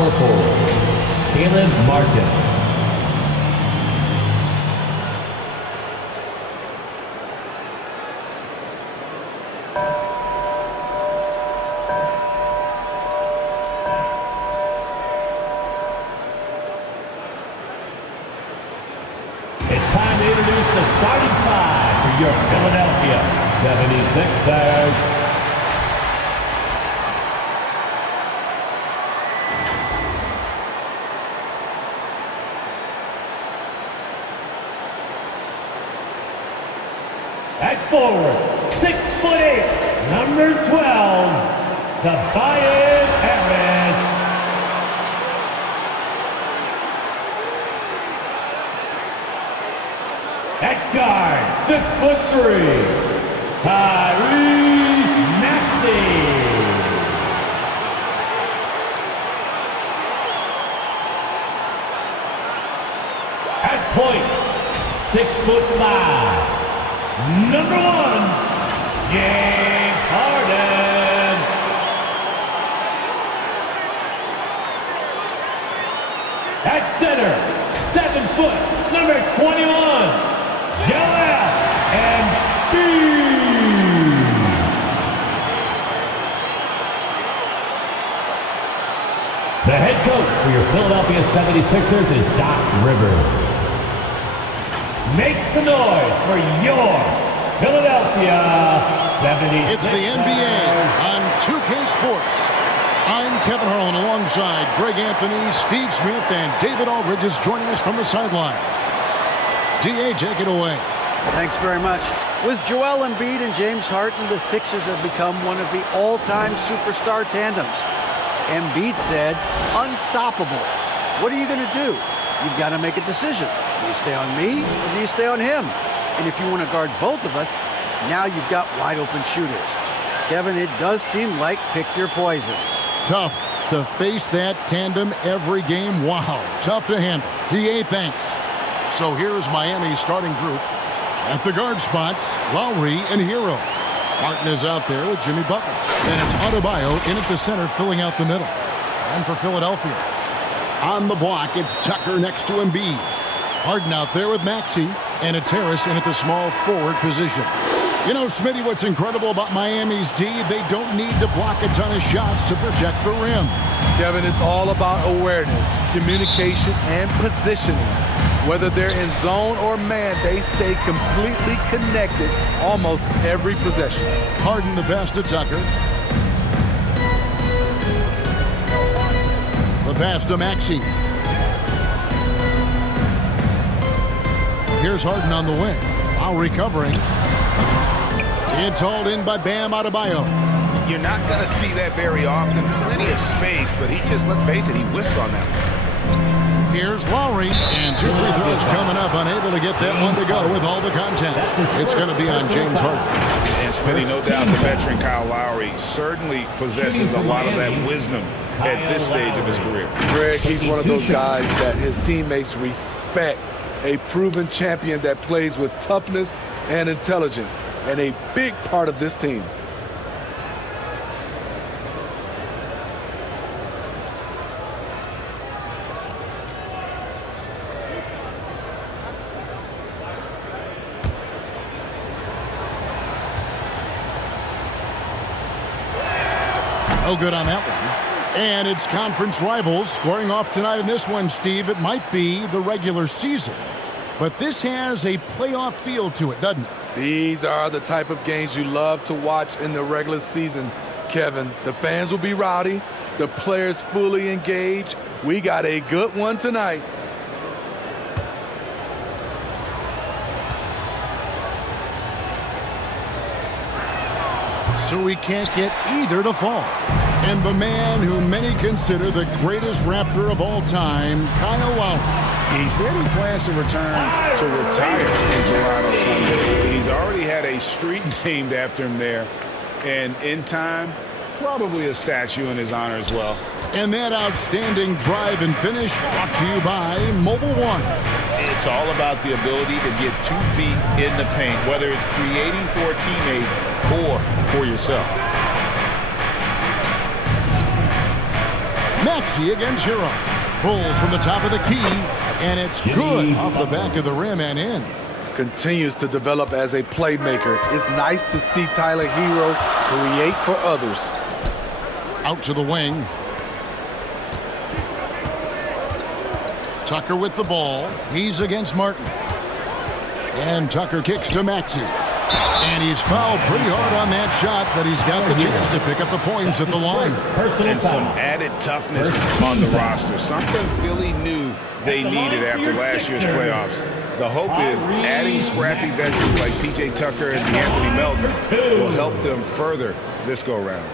power forward, Caleb Martin. It's time to introduce the starting five for your Philadelphia 76ers. At forward, 6'8", number 12, Tobias Harris. At guard, 6'3", Tyrese Maxey. At point, 6'5", number 1, James Harden. At center, 7 foot, number 21, Joel Embiid. The head coach for your Philadelphia 76ers is Doc Rivers. Make some noise for your Philadelphia 76ers. It's the NBA on 2K Sports. I'm Kevin Harlan alongside Greg Anthony, Steve Smith, and David Aldridge is joining us from the sideline. D.A., take it away. Thanks very much. With Joel Embiid and James Harden, the Sixers have become one of the all-time superstar tandems. Embiid said, unstoppable. What are you going to do? You've got to make a decision. Do you stay on me or do you stay on him? And if you want to guard both of us, now you've got wide-open shooters. Kevin, it does seem like pick your poison. Tough to face that tandem every game. Wow, tough to handle. D.A., thanks. So here's Miami's starting group. At the guard spots, Lowry and Hero. Martin is out there with Jimmy Butler. And it's Adebayo in at the center, filling out the middle. And for Philadelphia, on the block, it's Tucker next to Embiid. Harden out there with Maxey, and it's Harris in at the small forward position. You know, Smitty, what's incredible about Miami's D, they don't need to block a ton of shots to protect the rim. Kevin, it's all about awareness, communication, and positioning. Whether they're in zone or man, they stay completely connected almost every possession. Harden the pass to Tucker. The pass to Maxey. Here's Harden on the wing. Lowry covering. It's hauled in by Bam Adebayo. You're not going to see that very often. Plenty of space, but he just, let's face it, he whiffs on that one. Here's Lowry, and 2 free throws coming up, unable to get that one to go with all the content. It's going to be on James Harden. And Smitty, no doubt the veteran Kyle Lowry certainly possesses a lot of that wisdom at this stage of his career. Greg, he's one of those guys that his teammates respect. A proven champion that plays with toughness and intelligence, and a big part of this team. No good on that one. And it's conference rivals squaring off tonight in this one, Steve. It might be the regular season, but this has a playoff feel to it, doesn't it? These are the type of games you love to watch in the regular season, Kevin. The fans will be rowdy, the players fully engaged. We got a good one tonight. So we can't get either to fall. And the man who many consider the greatest Raptor of all time, Kyle Lowry. He said he plans to return to retire in July on Sunday. He's already had a street named after him there. And in time, probably a statue in his honor as well. And that outstanding drive and finish brought to you by Mobile One. It's all about the ability to get 2 feet in the paint, whether it's creating for a teammate or for yourself. Maxey against Hero. Pulls from the top of the key, and it's good off the back of the rim and in. Continues to develop as a playmaker. It's nice to see Tyler Hero create for others. Out to the wing. Tucker with the ball. He's against Martin. And Tucker kicks to Maxey. And he's fouled pretty hard on that shot, but he's got the chance to pick up the points at the line. And some added toughness on the roster. Something Philly knew they needed after last year's playoffs. The hope is adding scrappy veterans like P.J. Tucker and Anthony Melton will help them further this go-round.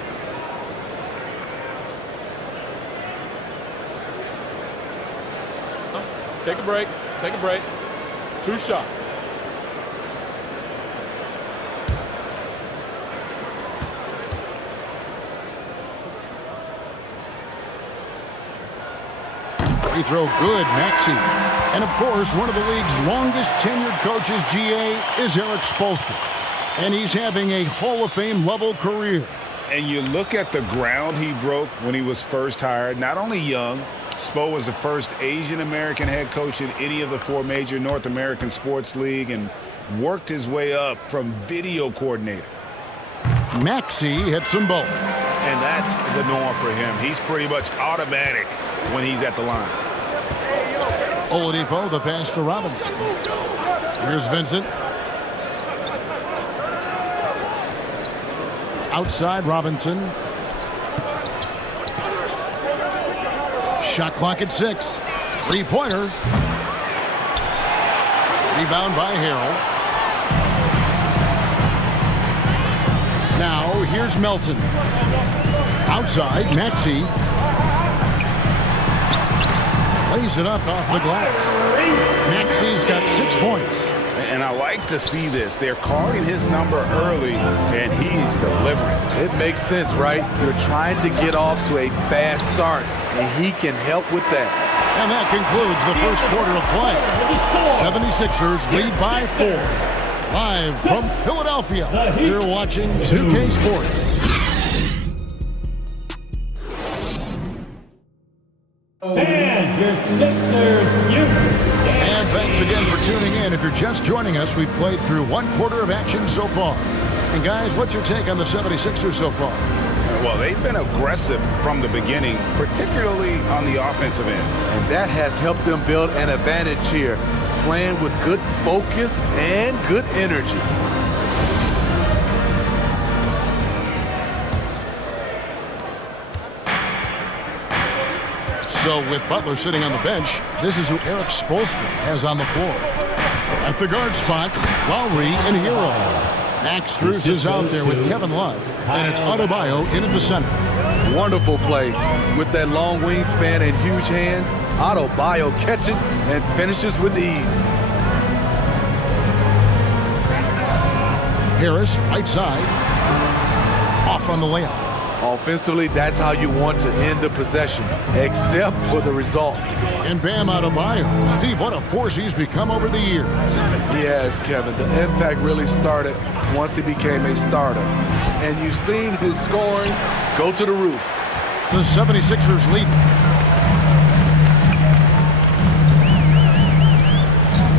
Take a break. Take a break. 2 shots. Free throw good, Maxey. And of course, one of the league's longest tenured coaches, GA, is Eric Spoelstra. And he's having a Hall of Fame level career. And you look at the ground he broke when he was first hired. Not only young, Spo was the first Asian-American head coach in any of the 4 major North American sports league and worked his way up from video coordinator. Maxey hits them both. And that's the norm for him. He's pretty much automatic when he's at the line. Oladipo, the pass to Robinson. Here's Vincent. Outside Robinson. Shot clock at 6. 3-pointer. Rebound by Harrell. Now here's Melton. Outside, Maxey. Lays it up off the glass. Maxey's got 6 points. And I like to see this. They're calling his number early, and he's delivering. It makes sense, right? You're trying to get off to a fast start, and he can help with that. And that concludes the first quarter of play. 76ers lead by 4. Live from Philadelphia, you're watching 2K Sports. And your Sixers Union. And thanks again for tuning in. If you're just joining us, we've played through 1 quarter of action so far. And guys, what's your take on the 76ers so far? Well, they've been aggressive from the beginning, particularly on the offensive end. And that has helped them build an advantage here, playing with good focus and good energy. So with Butler sitting on the bench, this is who Eric Spoelstra has on the floor. At the guard spots, Lowry and Hero. Max Strus is out there with Kevin Love, and it's Adebayo in at the center. Wonderful play. With that long wingspan and huge hands, Adebayo catches and finishes with ease. Harris, right side. Off on the layup. Offensively, that's how you want to end the possession, except for the result. And Bam Adebayo. Steve, what a force he's become over the years. Yes, Kevin, the impact really started once he became a starter. And you've seen his scoring go to the roof. The 76ers lead.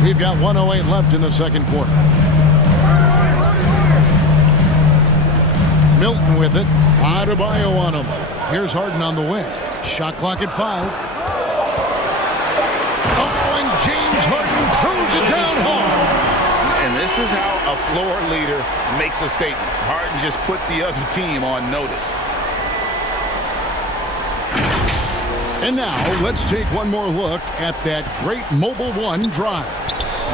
We've got 1:08 left in the second quarter. Milton with it. Adebayo on him. Here's Harden on the wing. Shot clock at 5. Oh, and James Harden throws it down hard. And this is how a floor leader makes a statement. Harden just put the other team on notice. And now let's take one more look at that great Mobile One drive.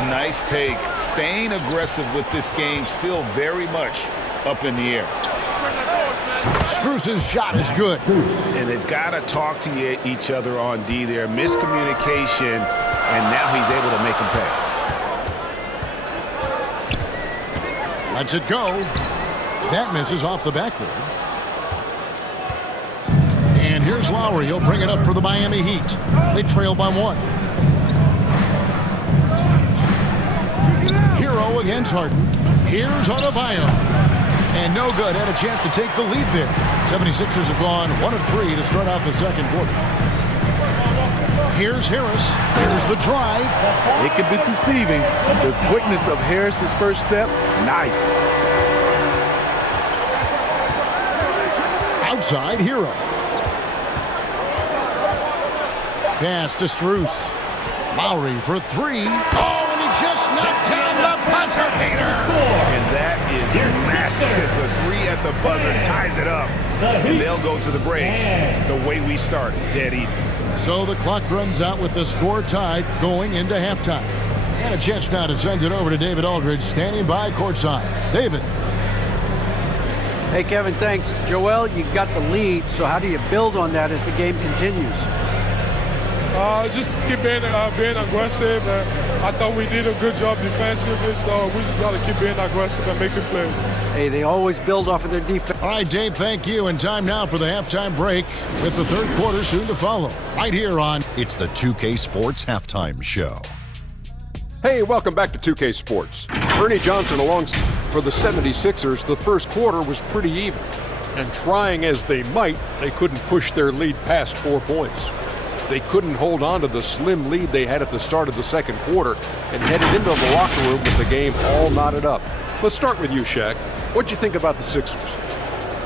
Nice take. Staying aggressive with this game, still very much up in the air. Strus's shot is good. And they've got to talk to each other on D there. Miscommunication, and now he's able to make him pay. Lets it go. That misses off the backboard. And here's Lowry. He'll bring it up for the Miami Heat. They trail by 1. Hero against Harden. Here's Adebayo. And no good. Had a chance to take the lead there. 76ers have gone 1 of 3 to start out the second quarter. Here's Harris. Here's the drive. It can be deceiving. The quickness of Harris's first step, nice. Outside, Hero. Pass to Strus. Lowry for 3. Oh, and he just knocked down the buzzer beater. And that is massive. The 3 at the buzzer ties it up. And they'll go to the break the way we started, dead even. So the clock runs out with the score tied going into halftime. And a chance now to send it over to David Aldridge, standing by courtside. David. Hey, Kevin, thanks. Joel, you've got the lead, so how do you build on that as the game continues? Just keep being aggressive. I thought we did a good job defensively, so we just got to keep being aggressive and making plays. Hey, they always build off of their defense. All right, Dave, thank you. And time now for the halftime break with the third quarter soon to follow. Right here on It's the 2K Sports Halftime Show. Hey, welcome back to 2K Sports. Ernie Johnson along for the 76ers. The first quarter was pretty even. And trying as they might, they couldn't push their lead past 4 points. They couldn't hold on to the slim lead they had at the start of the second quarter and headed into the locker room with the game all knotted up. Let's start with you, Shaq. What'd you think about the Sixers?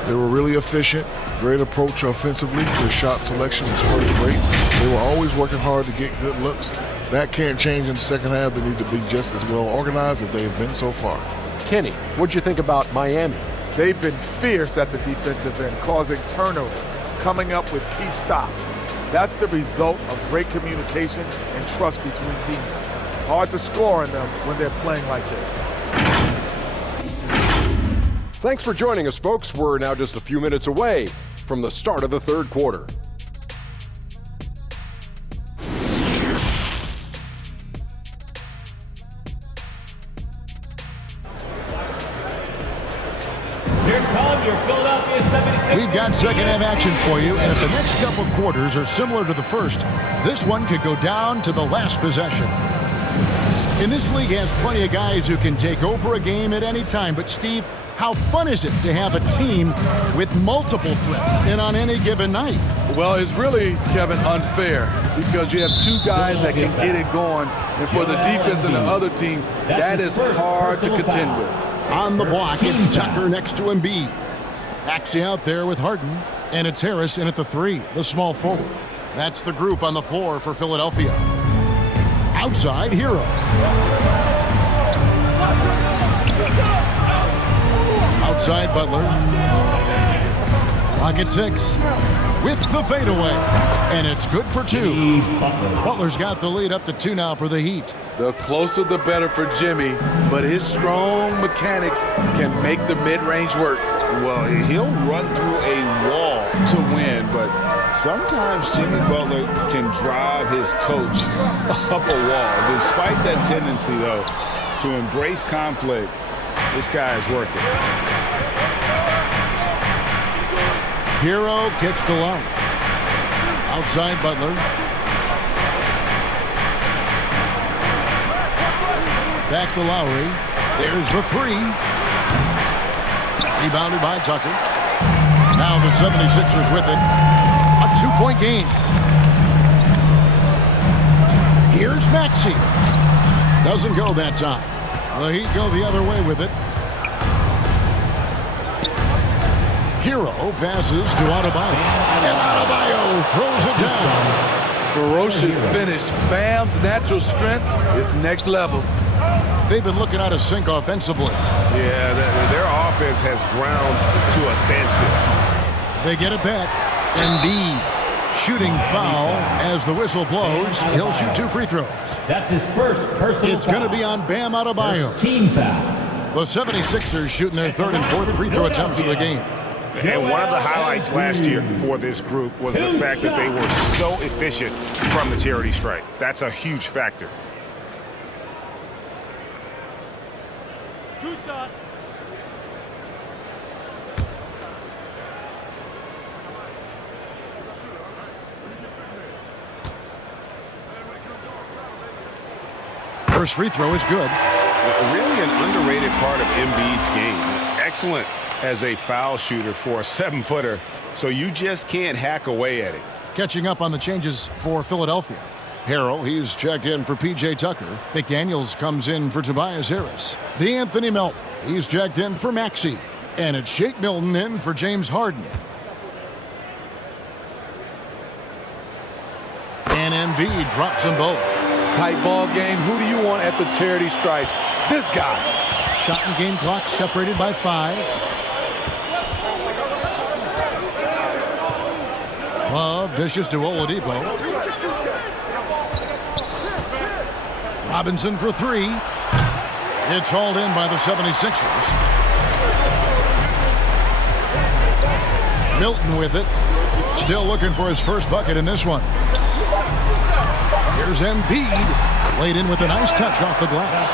They were really efficient, great approach offensively. Their shot selection was first rate. They were always working hard to get good looks. That can't change in the second half. They need to be just as well organized as they have been so far. Kenny, what'd you think about Miami? They've been fierce at the defensive end, causing turnovers, coming up with key stops. That's the result of great communication and trust between teammates. Hard to score on them when they're playing like this. Thanks for joining us, folks. We're now just a few minutes away from the start of the third quarter. Here come your Philadelphia 76ers. We've got second half action for you, and if the next couple quarters are similar to the first, this one could go down to the last possession. And this league has plenty of guys who can take over a game at any time, but Steve, how fun is it to have a team with multiple threats and on any given night? Well, it's really, Kevin, unfair because you have two guys that can get it going, and for the defense and the other team, that is hard to contend with. On the block, it's Tucker next to Embiid. Axie out there with Harden, and it's Harris in at the 3, the small forward. That's the group on the floor for Philadelphia. Outside, Hero. Outside, Butler. Clock at 6 with the fadeaway, and it's good for 2. Butler's got the lead up to 2 now for the Heat. The closer the better for Jimmy, but his strong mechanics can make the mid-range work. Well, he'll run through a wall to win, but sometimes Jimmy Butler can drive his coach up a wall. Despite that tendency, though, to embrace conflict, this guy is working. Hero kicks to Lowry. Outside, Butler. Back to Lowry. There's the 3. Rebounded by Tucker. Now the 76ers with it. A 2-point game. Here's Maxey. Doesn't go that time. The Heat go the other way with it. Hero passes to Adebayo. And Adebayo throws it down. Ferocious finish. Bam's natural strength is next level. They've been looking out of sync offensively. Yeah, their offense has ground to a standstill. They get it back. Embiid shooting foul as the whistle blows. He'll shoot 2 free throws. That's his first personal It's going to be on Bam Adebayo. First team foul. The 76ers shooting their 3rd and 4th free throw attempts of the game. And one of the highlights last year for this group was the fact that they were so efficient from the charity stripe. That's a huge factor. 2 shots. First free throw is good. Really an underrated part of Embiid's game. Excellent as a foul shooter for a 7-footer, so you just can't hack away at it. Catching up on the changes for Philadelphia. Harrell, he's checked in for P.J. Tucker. McDaniels comes in for Tobias Harris. DeAnthony Melton, he's checked in for Maxey. And it's Shake Milton in for James Harden. And Embiid drops them both. Tight ball game. Who do you want at the charity stripe? This guy. Shot and game clock separated by 5. Love dishes to Oladipo. Robinson for 3. It's hauled in by the 76ers. Milton with it. Still looking for his first bucket in this one. Here's Embiid. Laid in with a nice touch off the glass.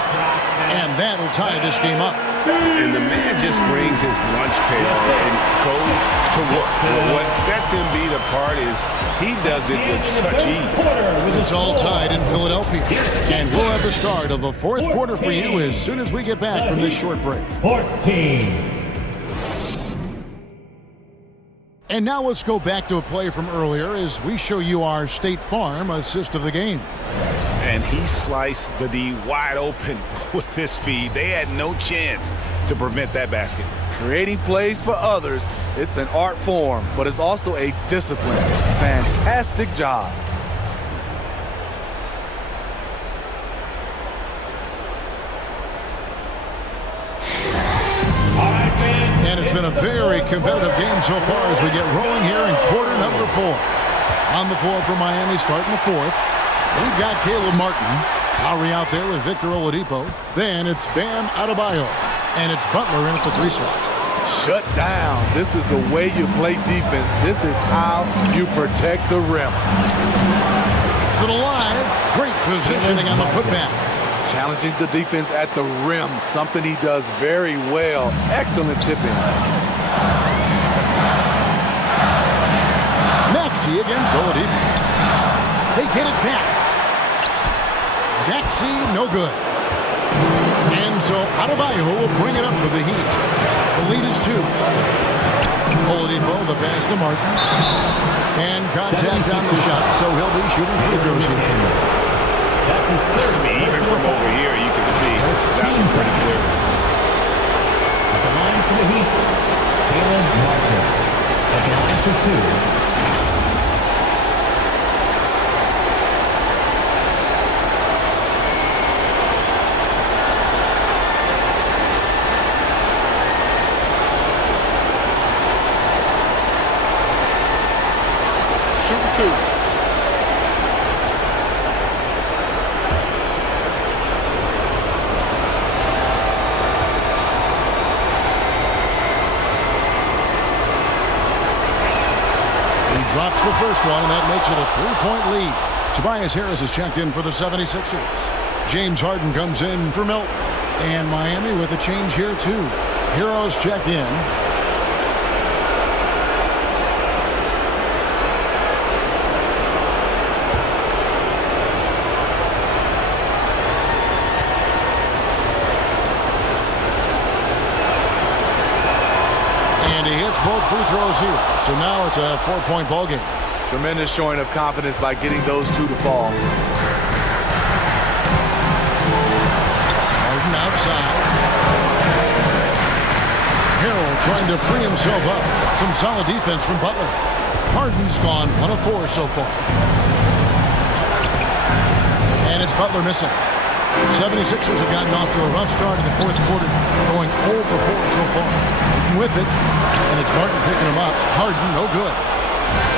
And that'll tie this game up. And the man just brings his lunch pail and goes to work. What sets Embiid apart is he does it with such ease. It's all tied in Philadelphia. And we'll have the start of the fourth quarter for you as soon as we get back from this short break. 14. And now let's go back to a play from earlier as we show you our State Farm assist of the game. And he sliced the D wide open with this feed. They had no chance to prevent that basket. Creating plays for others, it's an art form, but it's also a discipline. Fantastic job. And it's been a very competitive game so far as we get rolling here in quarter number 4. On the floor for Miami starting the fourth. We've got Caleb Martin. Lowry out there with Victor Oladipo. Then it's Bam Adebayo. And it's Butler in at the 3 slot. Shut down. This is the way you play defense. This is how you protect the rim. Keeps it alive. Great positioning on the putback. Challenging the defense at the rim, something he does very well. Excellent tipping. Maxey against Oladipo. They get it back. Maxey, no good. And so Adebayo will bring it up for the Heat. The lead is 2. Oladipo, the pass to Martin. And contact on the shot, so he'll be shooting free throws here. That's his third. Even from over here, you can see that one pretty clear. At the line for the Heat, Caleb Martin. At the line for 2. Drops the first one, and that makes it a 3-point lead. Tobias Harris is checked in for the 76ers. James Harden comes in for Milton. And Miami with a change here, too. Heroes checked in. Both free throws here. So now it's a 4-point ball game. Tremendous showing of confidence by getting those 2 to fall. Harden outside. Harrell trying to free himself up. Some solid defense from Butler. Harden's gone 1 of 4 so far. And it's Butler missing. The 76ers have gotten off to a rough start in the fourth quarter, going 0 for 4 so far. With it, and it's Martin picking him up. Harden, no good.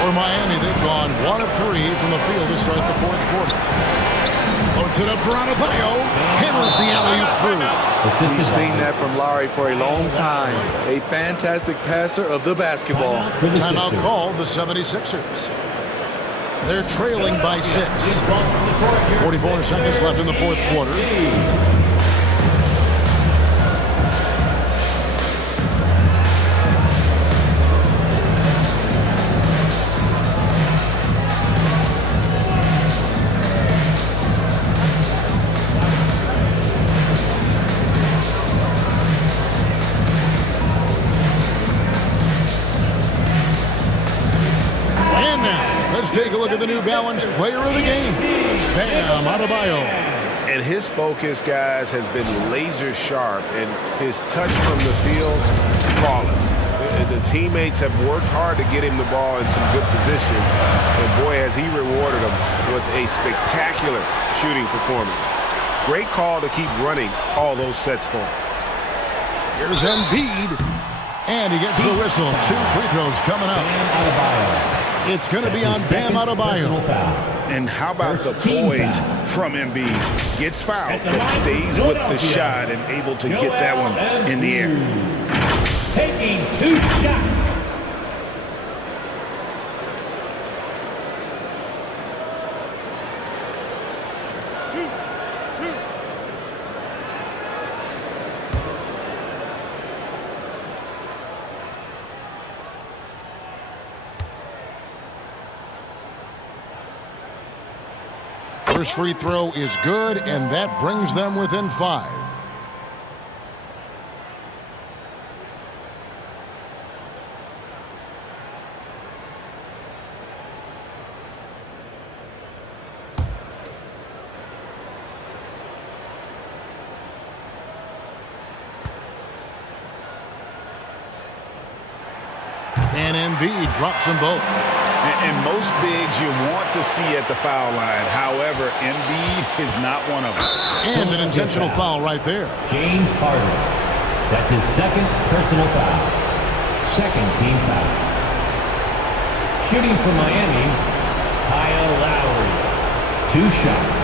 For Miami, they've gone 1 of 3 from the field to start the fourth quarter. Puts it up for Adebayo. Hammers the alley-oop through. We've seen that from Lowry for a long time. A fantastic passer of the basketball. Timeout called the 76ers. They're trailing by 6. 44 seconds left in the fourth quarter. And now, let's take a look at the New Balance Player of the Game, Bam Adebayo. And his focus, guys, has been laser sharp, and his touch from the field, flawless. The teammates have worked hard to get him the ball in some good position, and boy, has he rewarded them with a spectacular shooting performance. Great call to keep running all those sets for him. Here's Embiid, and he gets the whistle. 2 free throws coming up. It's going to be on Bam Adebayo. And how about the poise from Embiid? Gets fouled, but stays with the shot and able to get that one in the air. Taking 2 shots. First free throw is good, and that brings them within 5. And Embiid drops them both. And most bigs you want to see at the foul line. However, Embiid is not one of them. And an intentional foul right there. James Harden. That's his 2nd personal foul. 2nd team foul. Shooting for Miami, Kyle Lowry. 2 shots.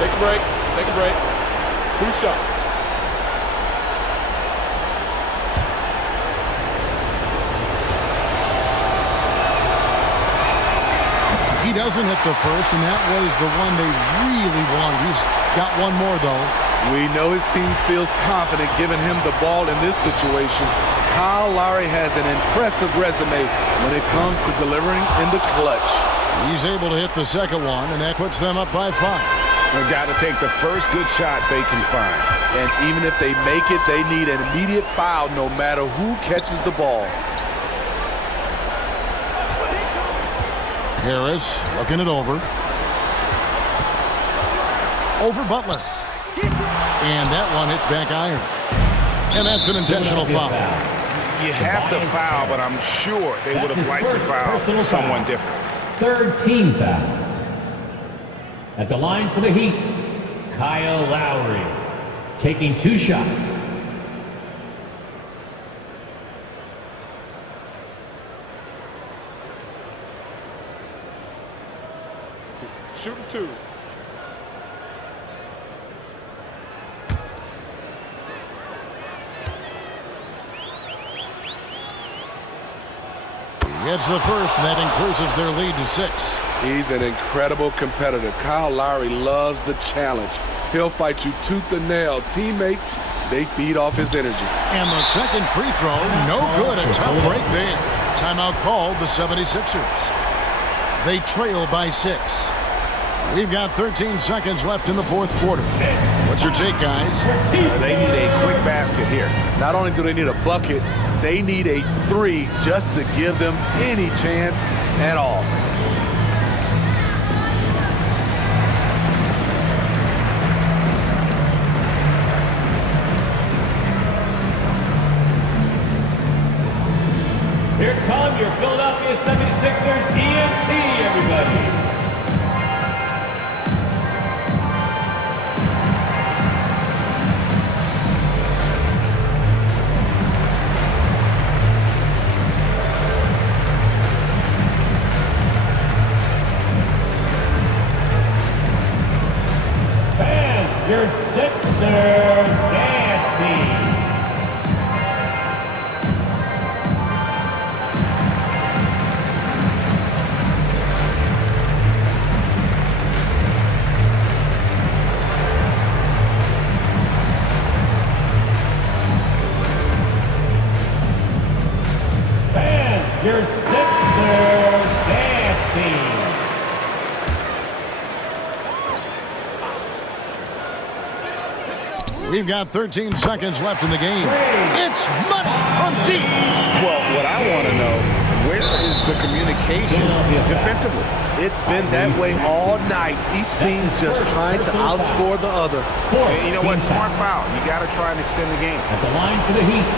Take a break. Take a break. 2 shots. He doesn't hit the first, and that was the one they really wanted. He's got one more, though. We know his team feels confident giving him the ball in this situation. Kyle Lowry has an impressive resume when it comes to delivering in the clutch. He's able to hit the second one, and that puts them up by 5. They've got to take the first good shot they can find. And even if they make it, they need an immediate foul no matter who catches the ball. Harris looking it over. Over Butler. And that one hits back iron. And that's an intentional foul. You have to foul, but I'm sure they would have liked to foul someone different. 3rd team foul. At the line for the Heat, Kyle Lowry. Taking 2 shots. Shooting 2. He gets the first, and that increases their lead to 6. He's an incredible competitor. Kyle Lowry loves the challenge. He'll fight you tooth and nail. Teammates, they feed off his energy. And the second free throw, no good. A tough break there. Timeout called the 76ers. They trail by 6. We've got 13 seconds left in the 4th quarter. What's your take, guys? They need a quick basket here. Not only do they need a bucket, they need a 3 just to give them any chance at all. Here come your Philadelphia 76ers EMT, everybody. Your Sixers dance team. Fans, your Sixers dance team. We've got 13 seconds left in the game. It's money from deep. Well, what I want to know, where is the communication defensively? It's been that way all night. Each team just trying to outscore the other. And you know what? Smart foul. You got to try and extend the game. At the line for the Heat,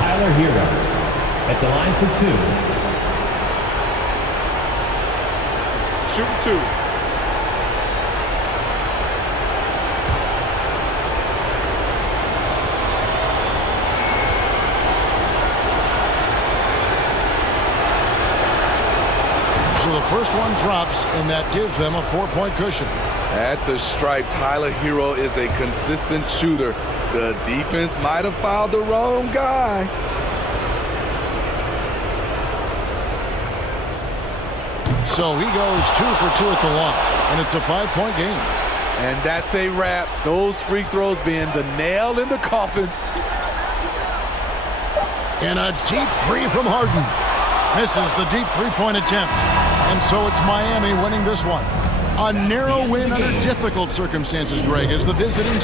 Tyler Hero. At the line for 2. Shoot 2. So the first one drops, and that gives them a 4-point cushion. At the stripe, Tyler Hero is a consistent shooter. The defense might have fouled the wrong guy. So he goes 2 for 2 at the line, and it's a 5-point game. And that's a wrap. Those free throws being the nail in the coffin. And a deep 3 from Harden. Misses the deep 3-point attempt. And so it's Miami winning this one. A narrow win under difficult circumstances, Greg, as the visiting team.